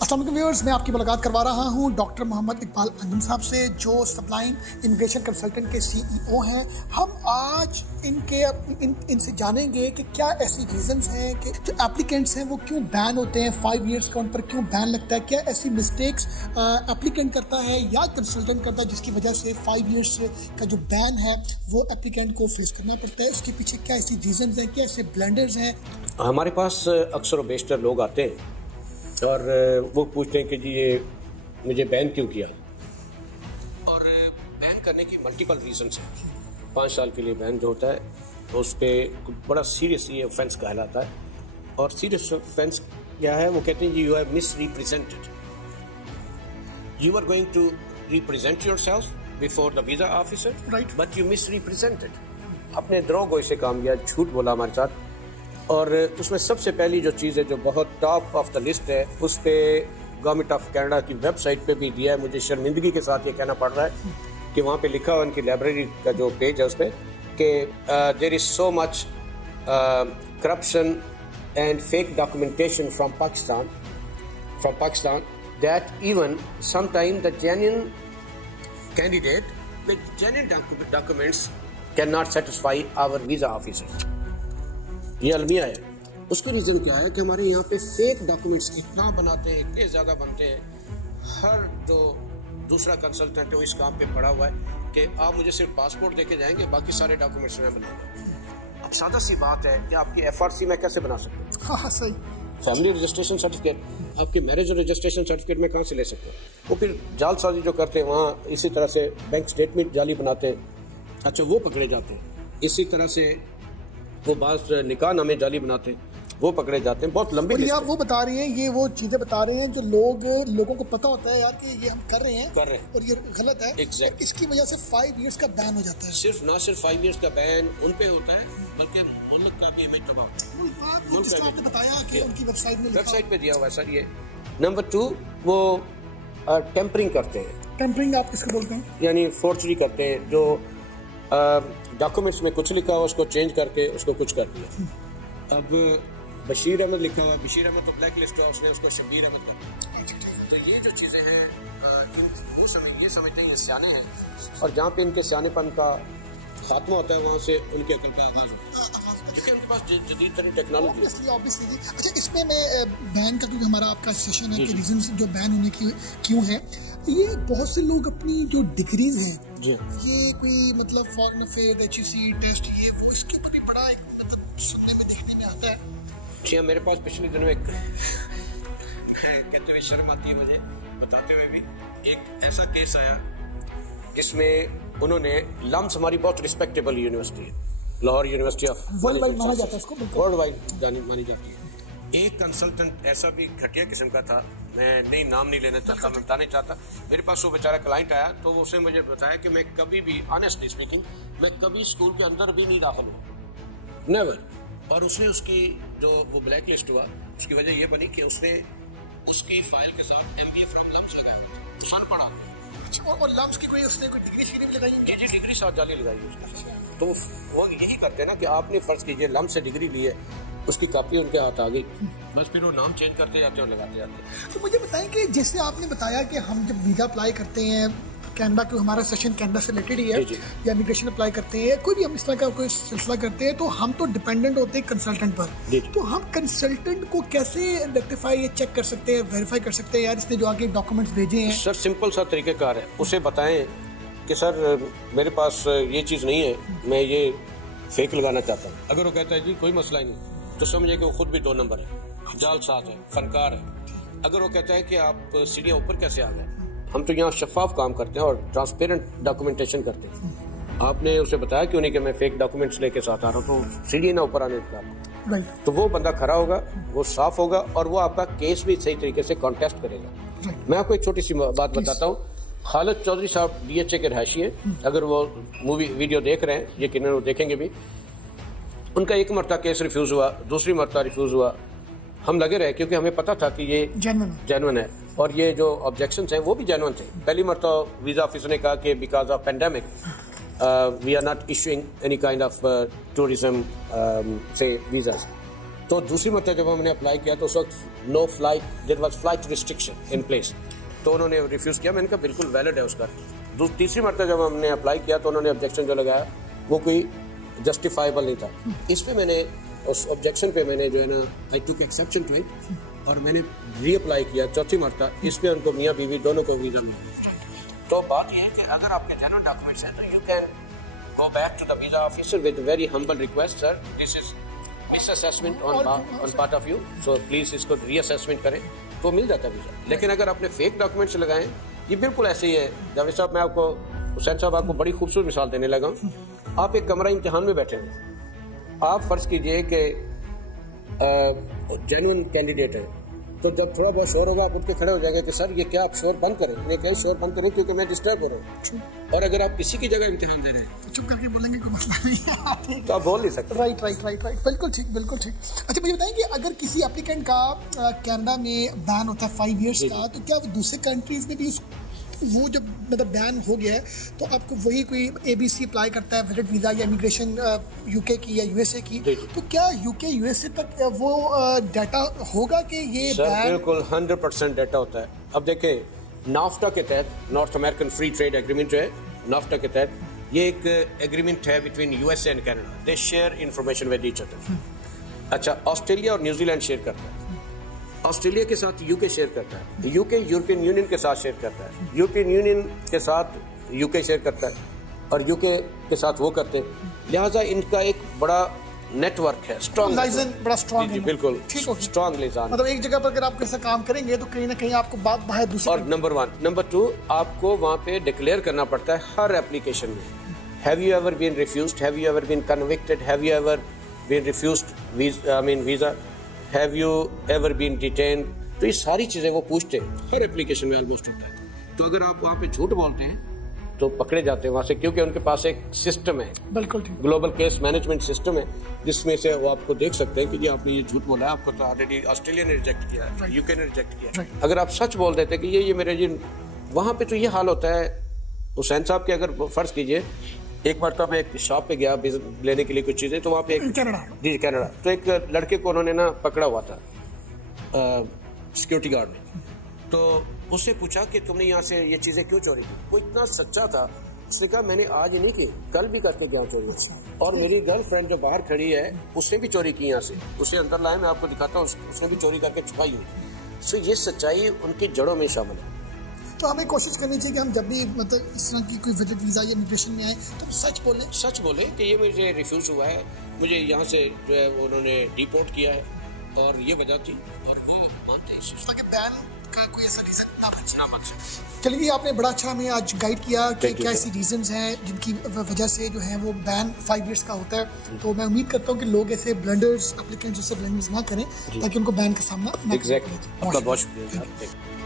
السلام علیکم ویورز، میں آپ کی ملاقات کروا رہا ہوں ڈاکٹر محمد اقبال انجم صاحب سے، جو سبلائم امیگریشن کنسلٹنٹ کے CEO ہیں۔ ہم آج ان سے جانیں گے کہ کیا ایسی ریزنز ہیں کہ جو اپلیکنٹس ہیں وہ کیوں بین ہوتے ہیں 5 ایئرس کا، ان پر کیوں بین لگتا ہے، کیا ایسی مسٹیکس اپلیکنٹ کرتا ہے یا کنسلٹنٹ کرتا ہے جس کی وجہ سے 5 ایئرس کا جو بین ہے وہ اپلیکنٹ کو فیس کرنا پڑتا ہے۔ اس کے پیچھے کیا ایسی ریزنز ہیں، کیا ایسے بلنڈرز ہیں؟ ہمارے پاس اکثر و بیشتر لوگ آتے ہیں اور وہ پوچھتے ہیں کہ جی یہ مجھے بین کیوں کیا، اور بین کرنے کی ملٹیپل ریزنس ہیں۔ 5 سال کے لیے بین جو ہوتا ہے اس پہ بڑا سیریس یہ اوفینس کہلاتا ہے، اور سیریس اوفینس کیا ہے؟ وہ کہتے ہیں جی you have misrepresented, you are going to represent yourself before the visa officer but you misrepresented, اپنے دروغ گوئی سے کام کیا، جھوٹ بولا ہمارے ساتھ۔ اور اس میں سب سے پہلی جو چیز ہے جو بہت ٹاپ آف دا لسٹ ہے، اس پہ گورنمنٹ آف کینیڈا کی ویب سائٹ پہ بھی دیا ہے۔ مجھے شرمندگی کے ساتھ یہ کہنا پڑ رہا ہے کہ وہاں پہ لکھا ہوا ان کی لائبریری کا جو پیج ہے اس پہ کہ there is so much corruption and fake documentation from Pakistan that even some time the genuine candidate with genuine documents cannot satisfy our visa officers۔ یہ المیہ ہے۔ اس کی ریزن کیا ہے کہ ہمارے یہاں پہ فیک ڈاکومنٹس اتنا بناتے ہیں، اتنے زیادہ بنتے ہیں، ہر جو دوسرا کنسلٹنٹ ہے وہ اس کام پہ پڑا ہوا ہے کہ آپ مجھے صرف پاسپورٹ دے کے جائیں گے، باقی سارے ڈاکومنٹس میں بنا دوں۔ اب سادہ سی بات ہے کہ آپ کی FRC میں کیسے بنا سکتے ہیں؟ ہاں صحیح۔ فیملی رجسٹریشن سرٹیفکیٹ، آپ کی میرج رجسٹریشن سرٹیفکیٹ میں کہاں سے لے سکتے ہیں؟ وہ پھر جعل سازی جو کرتے ہیں وہاں اسی طرح سے بینک اسٹیٹمنٹ جعلی بناتے ہیں، اچھا وہ پکڑے جاتے ہیں۔ اسی طرح سے وہ بعض نکاح نامے جعلی بناتے ہیں، وہ پکڑے جاتے ہیں۔ بہت لمبی لسٹ ہے۔ وہ بتا رہے ہیں، یہ وہ چیزیں بتا رہے ہیں جو لوگوں کو پتہ ہوتا ہے یار کہ یہ ہم کر رہے ہیں اور یہ غلط ہے، اس کی وجہ سے 5 ایئرس کا بین ہو جاتا ہے۔ نہ صرف 5 ایئرس کا بین ان پہ ہوتا ہے بلکہ ملک کا بھی امیج تباہ ہوتا ہے۔ جس طرح آپ نے بتایا کہ ان کی ویب سائٹ پہ دیا ہوا ہے سر یہ۔ نمبر 2 وہ ٹیمپرنگ کرتے ہیں۔ ٹیمپرنگ آپ کس کو بولتے ہیں؟ یعنی فورجری کرتے ہیں، جو ڈاکومنٹس میں کچھ لکھا ہوا اس کو چینج کر کے اس کو کچھ کر دیا۔ اب بشیر احمد لکھا ہوا، بشیر احمد تو بلیک لسٹ ہے، اس نے اس کو شبیر احمد کر دیا۔ تو یہ جو چیزیں ہیں وہ یہ سمجھتے ہیں یہ سیانے ہیں، اور جہاں پہ ان کے سیانے پن کا خاتمہ ہوتا ہے وہاں سے ان کے عقل کا آغاز ہوتا ہے، کیونکہ ان کے پاس جدید ترین ٹیکنالوجی ہے۔ اچھا، اس میں بین کا کیونکہ ہمارا آپ کا سیشن ہے کہ ریزنز جو بین ہونے کی کیوں ہے، یہ بہت سے لوگ اپنی جو ڈگریز ہیں یہ کوئی مطلب فارن افیئر HEC ٹیسٹ یہ وہ اس کے اوپر بھی بڑا مطلب سننے میں دیکھنے میں آتا ہے۔ جی ہاں، میرے پاس پچھلے دنوں ایک کہتے ہوئے شرم آتی ہے مجھے بتاتے ہوئے بھی، ایک ایسا کیس آیا جس میں انہوں نے لمس، ہماری بہت رسپیکٹیبل یونیورسٹی ہے، Lahore university of world wide مانا جاتا ہے، اس کو ورلڈ وائڈ مانی جاتی ہے۔ ایک کنسلٹنٹ ایسا بھی گھٹیا قسم کا تھا، میں نہیں نام نہیں لینا چاہتا، میں بتانا نہیں چاہتا۔ میرے پاس وہ بیچارہ کلائنٹ آیا تو اس نے مجھے بتایا کہ میں کبھی بھی آنیسٹلی اسپیکنگ میں کبھی اسکول کے اندر بھی نہیں داخل ہوا، نیور۔ اور اس نے اس کی جو وہ بلیک لسٹ ہوا، اس کی وجہ یہ بنی کہ اس نے اس کی فائل کے ساتھ MBA فرام لمس لگایا، فن پڑھا۔ اور لمس کی کوئی اس نے کوئی ڈگری شگری لگائی؟ ڈگری ساتھ جعلی لگائی اس نے۔ تو وہ یہی کرتے ہیں نا کہ آپ نے فرض کیجئے لمس سے ڈگری لی ہے، اس کی کاپی ان کے ہاتھ آ گئی، بس پھر وہ نام چینج کرتے جاتے ہیں اور لگاتے جاتے ہیں۔ تو مجھے بتائیں کہ جیسے آپ نے بتایا کہ ہم جب ویزا اپلائی کرتے ہیں کینیڈا کے، ہمارا سیشن کینیڈا سے ریلیٹڈ ہی ہے، یا امیگریشن اپلائی کرتے ہیں، کوئی بھی ہم اس طرح کا کوئی سلسلہ کرتے ہیں تو ہم تو ڈیپینڈنٹ ہوتے ہیں کنسلٹنٹ پر۔ تو ہم کنسلٹنٹ کو کیسے ریکٹیفائی چیک کر سکتے ہیں، ویریفائی کر سکتے ہیں یار اس نے جو آگے ڈاکومنٹس بھیجے ہیں؟ سر سمپل سا طریقہ کار ہے، اسے بتائیں کہ سر میرے پاس یہ چیز نہیں ہے، میں یہ فیک لگانا چاہتا ہوں۔ اگر وہ کہتا ہے جی کوئی مسئلہ ہی نہیں تو سمجھے کہ وہ خود بھی 2 نمبر ہے، جعل ساز ہے، فنکار ہے۔ اگر وہ کہتا ہے کہ آپ سیڑھیاں اوپر کیسے آ گئے، ہم تو یہاں شفاف کام کرتے ہیں اور ٹرانسپیرنٹ ڈاکومنٹیشن کرتے ہیں۔ آپ نے اسے بتایا کیوں نہیں کہ میں فیک ڈاکومنٹس لے کے ساتھ آ رہا ہوں، تو سیڑھی نہ اوپر آنے کا، تو وہ بندہ کھڑا ہوگا، وہ صاف ہوگا اور وہ آپ کا کیس بھی صحیح طریقے سے کانٹیسٹ کرے گا۔ میں آپ کو ایک چھوٹی سی بات بتاتا ہوں۔ خالد چودھری صاحب DHA کے رہائشی ہیں، اگر وہ مووی ویڈیو دیکھ رہے ہیں یقیناً وہ دیکھیں گے بھی۔ ان کا ایک مرتبہ کیس ریفیوز ہوا، دوسری مرتبہ ریفیوز ہوا، ہم لگے رہے کیونکہ ہمیں پتا تھا کہ یہ جینون ہے، اور یہ جو آبجیکشنز ہیں وہ بھی جینون تھے۔ پہلی مرتبہ ویزا آفیسر نے کہا کہ because of pandemic we are not issuing any kind of tourism سے ویزاز۔ تو دوسری مرتبہ جب ہم نے اپلائی کیا تو اس وقت no flight there was flight restriction in place, تو انہوں نے ریفیوز کیا. میں نے کہا بالکل ویلڈ ہے اس کا. تیسری مرتبہ جب ہم نے اپلائی کیا تو انہوں نے آبجیکشن جو لگایا وہ کوئی جسٹیفائبل نہیں تھا. اس پہ میں نے اس آبجیکشن پہ میں نے جو ہے نا آئی ٹوک ایکسیپشن ٹو اٹ, اور میں نے ری اپلائی کیا چوتھی مرتبہ. اس پہ ان کو میاں بیوی دونوں کو ویزا ملا. تو بات یہ ہے کہ اگر آپ کے جینوئن ڈاکومنٹس ہیں تو you can go back to the visa officer with very humble request, sir this is misassessment on part of you, so please اس کو ری اسیسمنٹ کریں, تو مل جاتا ہے ویزا. لیکن اگر آپ نے فیک ڈاکومنٹس لگائیں, یہ بالکل ایسے ہی ہے. جاوید صاحب میں آپ کو, حسین صاحب آپ کو بڑی خوبصورت مثال دینے لگا ہوں. آپ ایک کمرہ امتحان میں بیٹھے ہیں, آپ فرض کیجئے کہ جینوئن کینڈیڈیٹ ہے, تو جب تھوڑا بہت شور ہوگا آپ اٹھ کے کھڑے ہو جائیں گے کہ سر یہ کیا آپ شور بند کریں, یہ کہیں شور بند کریں کیونکہ میں ڈسٹرب ہو رہا ہوں. اور اگر آپ کسی کی جگہ امتحان دے رہے ہیں چپ کر کے بولیں گے کوئی مسئلہ نہیں, تو آپ بول نہیں سکتے. رائٹ رائٹ رائٹ رائٹ, بالکل ٹھیک بالکل ٹھیک. اچھا مجھے بتائیں کہ اگر کسی اپلیکینٹ کا کینیڈا میں بین ہوتا ہے 5 ایئرس کا, تو کیا دوسرے کنٹریز میں بھی وہ جب مطلب بین ہو گیا ہے تو آپ کو وہی کوئی اے بی سی اپلائی کرتا ہے وزٹ ویزا یا امیگریشن یو کے کی یا یو ایس اے کی, تو کیا یو کے یو ایس اے تک وہ ڈیٹا ہوگا کہ یہ سر بالکل 100% ڈیٹا ہوتا ہے. اب دیکھیں نافٹا کے تحت, North American free trade agreement جو ہے نافٹا کے تحت, یہ ایک ایگریمنٹ ہے between U S A and Canada. They share information with each other. اچھا آسٹریلیا اور نیوزی لینڈ شیئر کرتا ہے, آسٹریلیا کے ساتھ یو کے شیئر کرتا ہے, یو کے یورپین یونین کے ساتھ شیئر کرتا ہے, یورپین یونین کے ساتھ یو کے شیئر کرتا ہے, اور یو کے ساتھ وہ کرتے ہیں. لہٰذا ان کا ایک بڑا نیٹ ورک ہے, بڑا اسٹرانگ ہے, بالکل اسٹرانگ لیزان. مطلب ایک جگہ پر اگر آپ کیسا کام کریں گے تو کہیں نہ کہیں آپ کو بات باہر دوسرے. اور نمبر 1 نمبر 2 آپ کو وہاں پہ ڈکلیئر کرنا پڑتا ہے ہر اپلیکیشن میں, have you ever been refused, have you ever been convicted, have you ever been refused visa, have you ever been detained. تو یہ ساری چیزیں وہ پوچھتے ہیں, ہر اپلیکیشن میں آلموسٹ ہوتا ہے. تو اگر آپ وہاں پہ جھوٹ بولتے ہیں تو پکڑے جاتے ہیں وہاں سے, کیونکہ ان کے پاس ایک سسٹم ہے, بالکل گلوبل کیس مینجمنٹ سسٹم ہے, جس میں سے وہ آپ کو دیکھ سکتے ہیں کہ جی آپ نے یہ جھوٹ بولا ہے, آپ کو تو آلریڈی آسٹریلیا نے ریجیکٹ کیا ہے, یو کے نے ریجیکٹ کیا ہے. اگر آپ سچ بول دیتے کہ یہ میرے جی, وہاں پہ تو یہ حال ہوتا ہے. حسین صاحب کے اگر فرض کیجئے ایک مرتبہ میں ایک شاپ پہ گیا لینے کے لیے کچھ چیزیں, تو وہاں پہ جی کینیڈا, تو ایک لڑکے کو انہوں نے نا پکڑا ہوا تھا سیکورٹی گارڈ نے. تو اس سے پوچھا کہ تم نے یہاں سے یہ چیزیں کیوں چوری کی. وہ اتنا سچا تھا, اس نے کہا میں نے آج ہی نہیں کی, کل بھی کر کے گیا چوری, اور میری گرل فرینڈ جو باہر کھڑی ہے اس نے بھی چوری کی یہاں سے, اسے اندر لائے, میں آپ کو دکھاتا ہوں, اس نے بھی چوری کر کے چھپائی ہوئی. سو یہ سچائی ان کی جڑوں میں شامل ہے. تو ہمیں کوشش کرنی چاہیے کہ ہم جب بھی مطلب اس طرح کی کوئی وزٹ ویزا یا امیگریشن میں آئے تو سچ بولیں کہ یہ مجھے ریفیوز ہوا ہے, مجھے یہاں سے جو ہے انہوں نے ڈیپورٹ کیا ہے, اور یہ وجہ تھی, اور وہ مانتے ہیں تاکہ بین کا کوئی ایسا ریزن نہ بن جائے. چلیے آپ نے بڑا اچھا ہمیں آج گائیڈ کیا کہ کیا ایسی ریزنز ہیں جن کی وجہ سے جو ہے وہ بین 5 ایئرس کا ہوتا ہے. تو میں امید کرتا ہوں کہ لوگ ایسے بلنڈرز اپلیکینٹس سے بلنڈرز نہ کریں تاکہ ان کو بین کا سامنا نہ کرنا پڑے. بہت شکریہ.